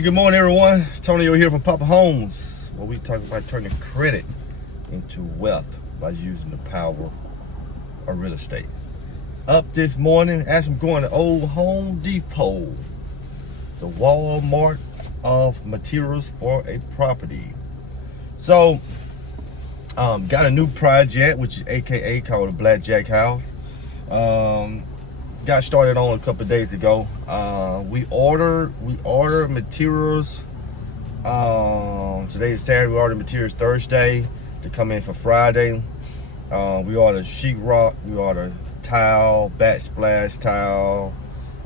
Good morning, everyone. Tonio here from Poppa Homes, where we talk about turning credit into wealth by using the power of real estate. Up this morning, as I'm going to Old Home Depot, the Walmart of materials for a property. So, got a new project, which is AKA called a Blackjack House. Got started on a couple of days ago. We ordered materials. Today is Saturday. We ordered materials Thursday to come in for Friday. We ordered sheetrock. We ordered tile, backsplash tile.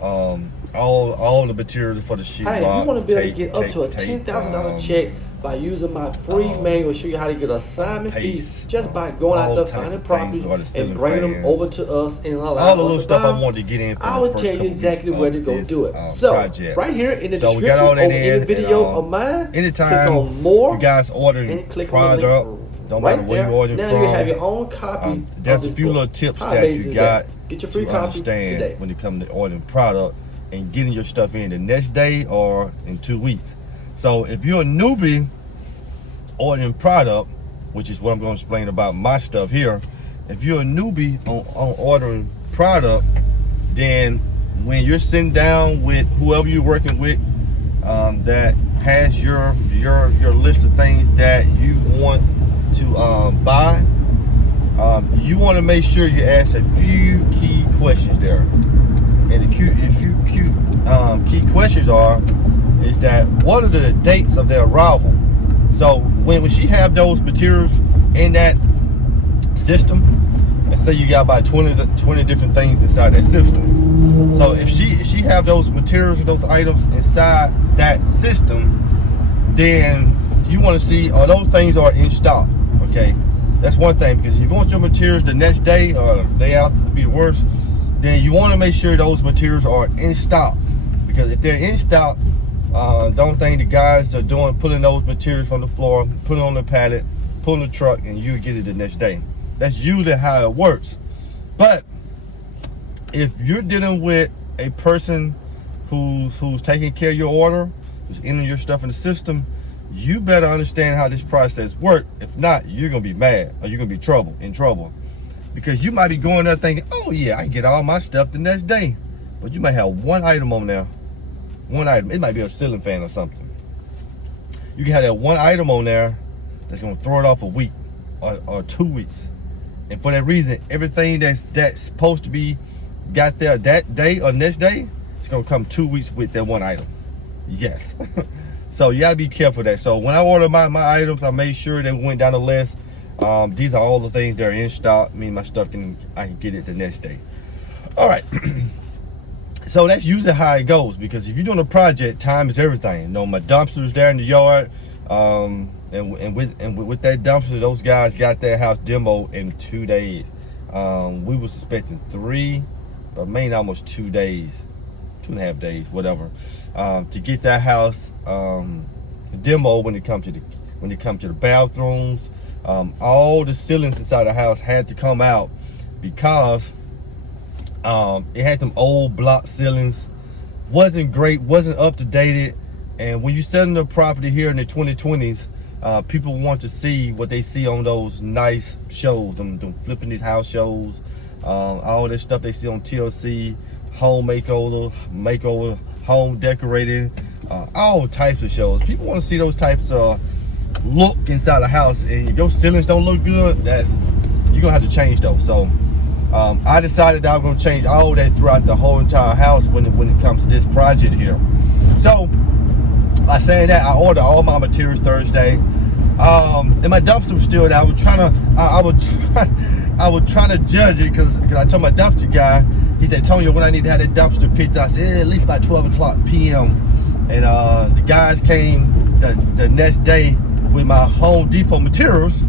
All the materials for the sheetrock. Hey, if you want to be able to get up to a $10,000 check by using my free manual, show you how to get assignment fees just by going out there, finding properties and bringing them over to us and allowing all the little stuff I wanted to get in. I will tell you exactly where to go do it. So right here in the description of any video of mine, anytime click on more. You guys ordering product, don't matter where you order from. Now you have your own copy. There's a few little tips that you got get your free to copy understand today when it comes to ordering product and getting your stuff in the next day or in 2 weeks. So if you're a newbie ordering product, which is what I'm going to explain about my stuff here, if you're a newbie on ordering product, then when you're sitting down with whoever you're working with that has your list of things that you want to buy, you want to make sure you ask a few key questions there. And the key questions is that what are the dates of their arrival? So when she have those materials in that system, let's say you got about 20 different things inside that system. So if she have those materials, those items inside that system, then you want to see are those things are in stock. Okay, that's one thing, because if you want your materials the next day or the day after to be worse, then you want to make sure those materials are in stock. Because if they're in stock, don't think the guys are pulling those materials from the floor, putting on the pallet, pulling the truck, and you get it the next day. That's usually how it works. But if you're dealing with a person who's taking care of your order, who's entering your stuff in the system, you better understand how this process works. If not, you're gonna be mad, or you're gonna be in trouble. Because you might be going there thinking, oh yeah, I can get all my stuff the next day. But you might have one item on there. One item. It might be a ceiling fan or something. You can have that one item on there that's gonna throw it off a week or 2 weeks. And for that reason, everything that's supposed to be got there that day or next day, it's gonna come 2 weeks with that one item. Yes. So you gotta be careful of that. So when I order my items, I made sure they went down the list. These are all the things that are in stock. I mean, my stuff I can get it the next day. All right. So that's usually how it goes, because if you're doing a project, time is everything. You know, my dumpster's there in the yard, and with that dumpster, those guys got that house demo in 2 days. We was expecting 3, but mainly almost 2 days, 2.5 days, whatever, to get that house demo. When it comes to the bathrooms, all the ceilings inside the house had to come out because it had them old block ceilings, wasn't great, wasn't up to date. And when you selling the property here in the 2020s, people want to see what they see on those nice shows, them flipping these house shows, all that stuff they see on TLC, home makeover, home decorating, all types of shows. People want to see those types of look inside the house, and if your ceilings don't look good, you're gonna have to change those. So I decided that I'm going to change all that throughout the whole entire house when it comes to this project here. So by saying that, I ordered all my materials Thursday, and my dumpster was still there. I was trying to judge it because I told my dumpster guy, he said, Tony, when I need to have that dumpster picked up, I said at least about 12 o'clock p.m. And the guys came the next day with my Home Depot materials,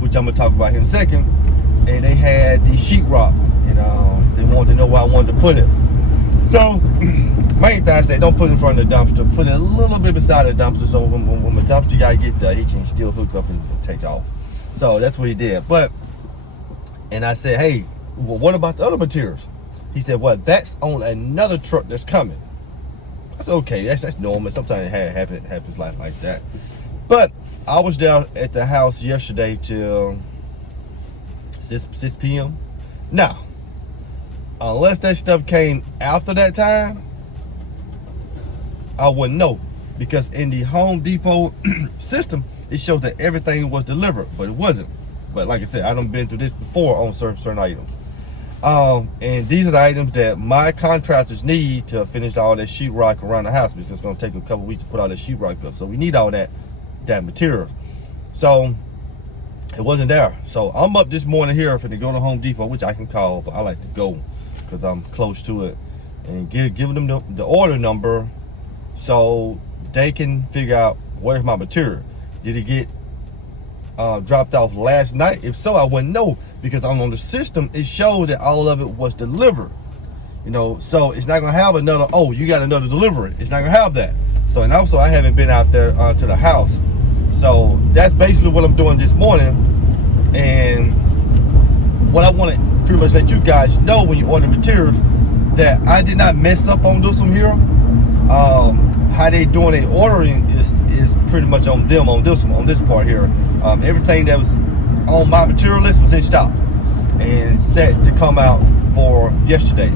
which I'm going to talk about here in a second. And they had the sheetrock, and they wanted to know where I wanted to put it. So, main thing I said, don't put it in front of the dumpster. Put it a little bit beside the dumpster, so when the dumpster guy gets there, he can still hook up and take off. So that's what he did. And I said, hey, well, what about the other materials? He said, well, that's on another truck that's coming. That's okay. That's normal. Sometimes it happens like that. But I was down at the house yesterday till 6 p.m. Now, unless that stuff came after that time, I wouldn't know, because in the Home Depot system, it shows that everything was delivered, but it wasn't. But like I said, I done been through this before on certain items. And these are the items that my contractors need to finish all that sheetrock around the house, because it's going to take a couple weeks to put all that sheetrock up. So we need all that material. So it wasn't there. So I'm up this morning here for to go to Home Depot, which I can call, but I like to go because I'm close to it, and give them the order number so they can figure out where's my material. Did it get dropped off last night? If so, I wouldn't know, because on the system it shows that all of it was delivered. You know, so it's not gonna have another, oh, you got another delivery. It's not gonna have that. So, and also I haven't been out there to the house. So that's basically what I'm doing this morning. And what I want to pretty much let you guys know when you order materials, that I did not mess up on this one here. How they doing their ordering is pretty much on them on this part here. Everything that was on my material list was in stock and set to come out for yesterday.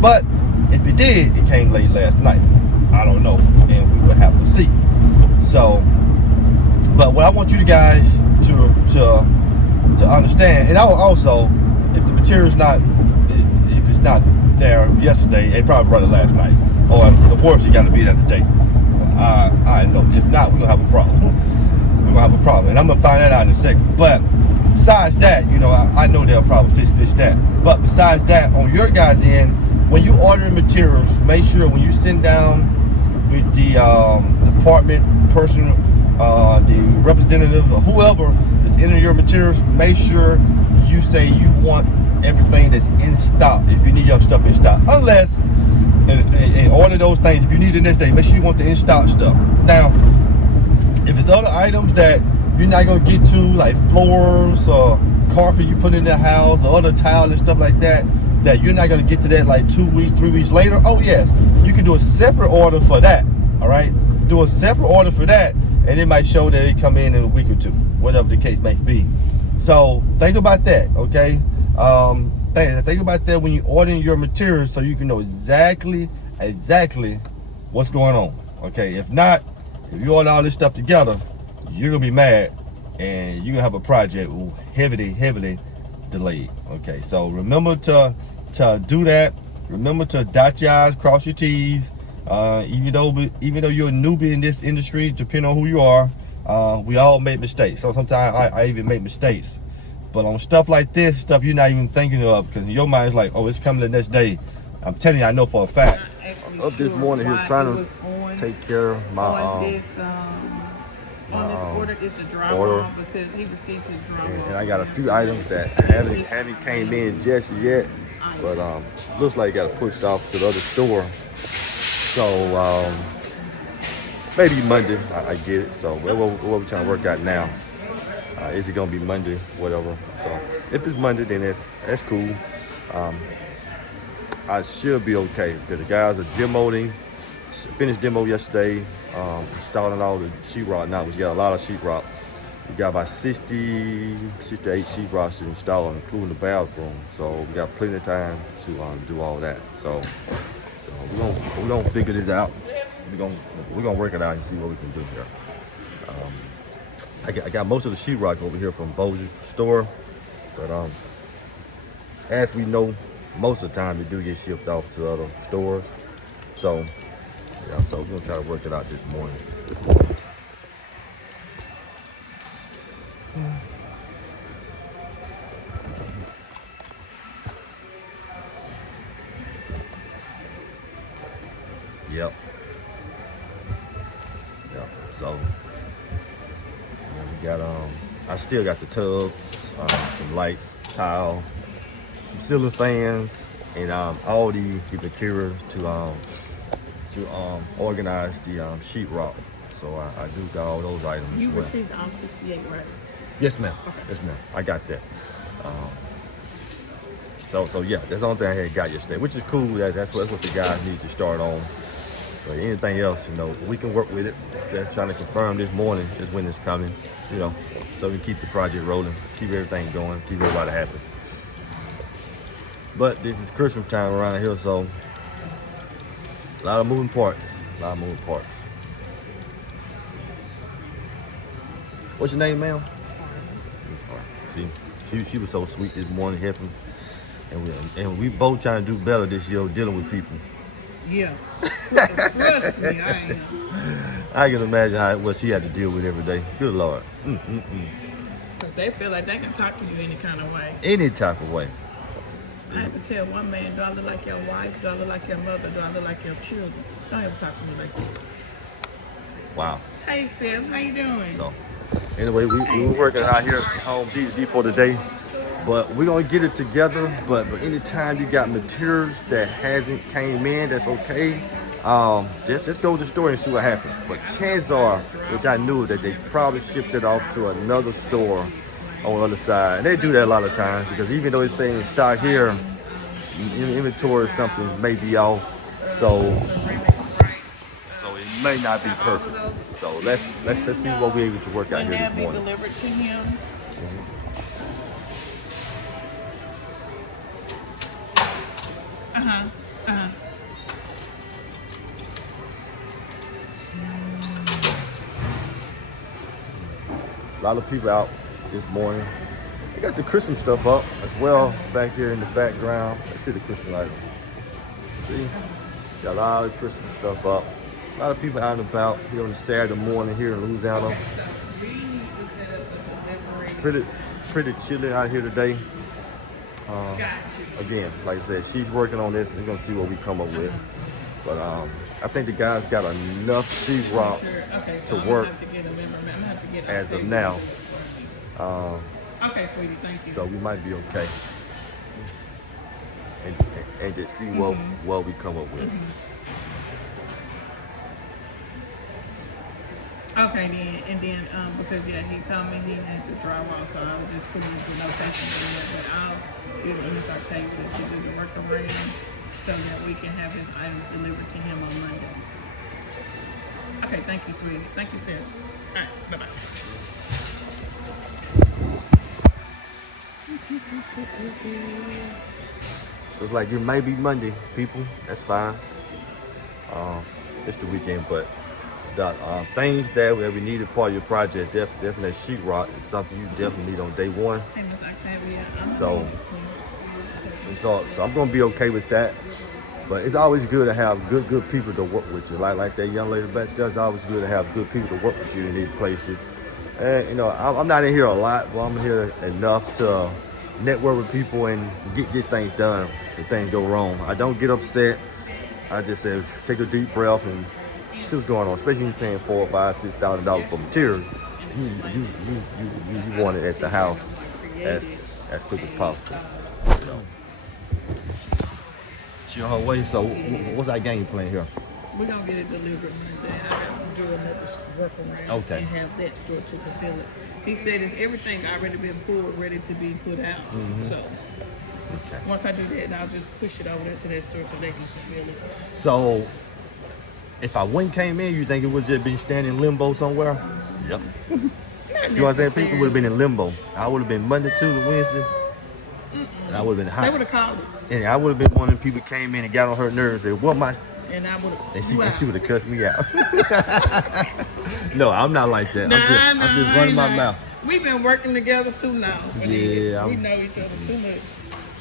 But if it did, it came late last night. I don't know, and we will have to see. So, but what I want you guys to understand, and also, if the material's not, if it's not there yesterday, they probably brought it last night, or the worst, it got to be there today. I know. If not, we're gonna have a problem. We're gonna have a problem, and I'm gonna find that out in a second. But besides that, you know, I know they'll probably fix that. But besides that, on your guys' end, when you ordering materials, make sure when you sit down with the department person, the representative, or whoever is entering your materials, make sure you say you want everything that's in stock. If you need your stuff in stock, unless and order those things. If you need it next day, make sure you want the in stock stuff. Now, if it's other items that you're not gonna get to, like floors or carpet you put in the house, or other tile and stuff like that, that you're not gonna get to that like 2 weeks, 3 weeks later, oh yes, you can do a separate order for that. All right, do a separate order for that, and it might show that it come in a week or two, whatever the case may be. So think about that, okay? Think about that when you're ordering your materials, so you can know exactly what's going on. Okay, if not, if you order all this stuff together, you're gonna be mad, and you're gonna have a project heavily delayed. Okay, so remember to do that. Remember to dot your I's, cross your T's. Even though you're a newbie in this industry, depending on who you are, we all make mistakes. So sometimes I even make mistakes. But on stuff like this, stuff you're not even thinking of, because in your mind is like, oh, it's coming the next day. I'm telling you, I know for a fact. Up this morning here trying to take care of my on this order is the drywall, because he received his drywall. And I got a few items that haven't came in just yet, but looks like it got pushed off to the other store. So maybe Monday I get it. So what we're trying to work out now. Is it gonna be Monday, whatever? So if it's Monday, then that's cool. I should be okay, because the guys are demoing. Finished demo yesterday, installing all the sheetrock now. We got a lot of sheetrock. We got about 68 sheetrocks to install, including the bathroom. So we got plenty of time to do all that. So we're gonna figure this out. We're gonna work it out and see what we can do here. I got most of the sheetrock over here from Bo's store, but as we know, most of the time it do get shipped off to other stores. So yeah, so we're gonna try to work it out this morning. Yep. So we got I still got the tub, some lights, tile, some ceiling fans, and all the materials to organize the sheetrock. So I do got all those items. You received all 68, right? Yes, ma'am. Okay. Yes, ma'am. I got that. So yeah, that's the only thing I had got yesterday, which is cool. That's what the guys need to start on. But anything else, you know, we can work with it. Just trying to confirm this morning is when it's coming, you know, so we can keep the project rolling, keep everything going, keep everybody happy. But this is Christmas time around here, so a lot of moving parts. What's your name, ma'am? See, she was so sweet this morning, helping, and we both trying to do better this year, dealing with people. Yeah. Trust me, I am. I can imagine what she had to deal with every day. Good Lord. Because they feel like they can talk to you any kind of way. Any type of way. I have to tell one man, do I look like your wife? Do I look like your mother? Do I look like your children? Don't ever talk to me like that. Wow. Hey, Seth, how you doing? So, anyway, we were working out here at Home Depot today, but we're gonna get it together. But anytime you got materials that hasn't came in, that's okay. Just go to the store and see what happens. But chances are, which I knew, that they probably shipped it off to another store on the other side. And they do that a lot of times, because even though it's saying stock here, inventory something may be off. So it may not be perfect. So let's see what we're able to work out here this morning. Be delivered to him. A lot of people out this morning. They got the Christmas stuff up as well back here in the background. Let's see the Christmas light. See? Got a lot of Christmas stuff up. A lot of people out and about here on a Saturday morning here in Louisiana. Pretty chilly out here today. Again, like I said, she's working on this. We're gonna see what we come up with. But I think the guys got enough sheetrock to work as of now. Okay, sweetie, thank you. So we might be okay. And just see what we come up with. Okay, then, because he told me he needs to drywall, so I was just putting the notation in there, but I'll get an insert table to do the workaround so that we can have his items delivered to him on Monday. Okay, thank you, sweetie. Thank you, Sarah. All right, bye-bye. So it's like it may be Monday, people. That's fine. It's the weekend, but the things that we needed part of your project, definitely sheetrock is something you definitely need on day one. Hey, Miss Octavia. So I'm gonna be okay with that. But it's always good to have good people to work with you. Like that young lady back there, it's always good to have good people to work with you in these places. And you know, I'm not in here a lot, but I'm here enough to network with people and get things done if things go wrong. I don't get upset. I just say take a deep breath and see what's going on. Especially when you're paying $4,000, $5,000, $6,000 for materials. You want it at the house as quick as possible. You know. She on her way. So what's our game plan here? We're going to get it delivered Monday. I got to do another workaround and have that store to fulfill it. He said it's everything already been pulled, ready to be put out. So once I do that, I'll just push it over there to that store so they can fulfill it. So if I wouldn't came in, you think it would just be standing in limbo somewhere? Yep. You know what I'm saying? People would have been in limbo. I would have been Monday, Tuesday, Wednesday. And I would have been hot. They would have called it. And I would have been one of the people came in and got on her nerves and said, what my... And I would have... And she would have cussed me out. No, I'm not like that. I'm just running my mouth. We've been working together too now. Yeah. We know each other too much.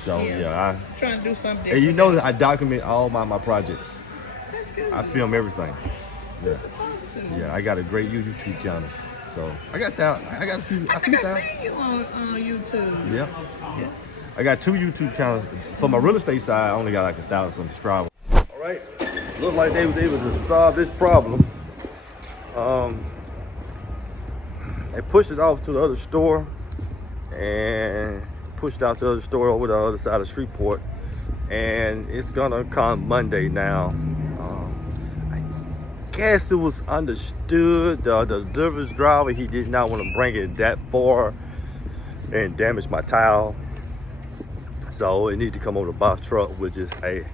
So, yeah. I'm trying to do something. And you know that I document all my projects. That's good. I film everything. You're supposed to. Yeah, I got a great YouTube channel. So, I got that. I got a few. I think I seen you on YouTube. Yeah. I got 2 YouTube channels. For my real estate side, I only got like 1,000 subscribers. All right. Looks like they was able to solve this problem. They pushed it off to the other store and pushed out to the other store over the other side of Shreveport. And it's gonna come Monday now. I guess it was understood. The delivery driver, he did not want to bring it that far and damage my tile. So it needs to come over the box truck, which is, hey,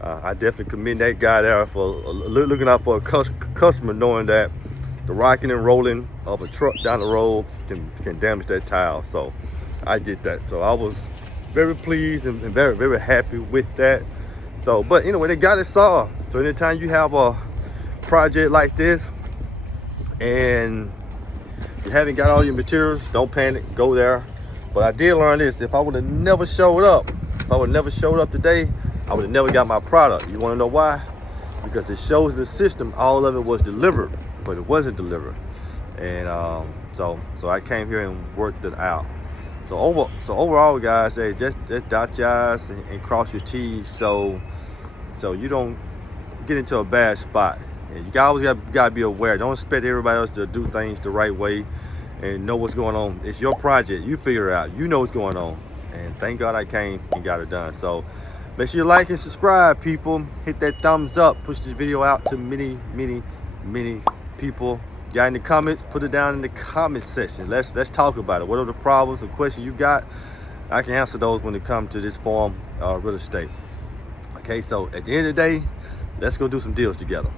I definitely commend that guy there for looking out for a customer, knowing that the rocking and rolling of a truck down the road can damage that tile. So I get that. So I was very pleased and very, very happy with that. So, but anyway, they got it solved. So anytime you have a project like this and you haven't got all your materials, don't panic, go there. But I did learn this: if I would have never showed up, today, I would have never got my product. You want to know why? Because it shows in the system all of it was delivered, but it wasn't delivered. And so I came here and worked it out. So overall, guys, hey, just dot your I's and cross your T's, so you don't get into a bad spot. And you always gotta be aware. Don't expect everybody else to do things the right way and know what's going on. It's your project. You figure it out. You know what's going on. And thank God I came and got it done. So make sure you like and subscribe, people. Hit that thumbs up. Push this video out to many, many, many people. Got any comments? Put it down in the comment section. Let's talk about it. What are the problems or questions you got? I can answer those when it comes to this form of real estate. Okay, so at the end of the day, let's go do some deals together.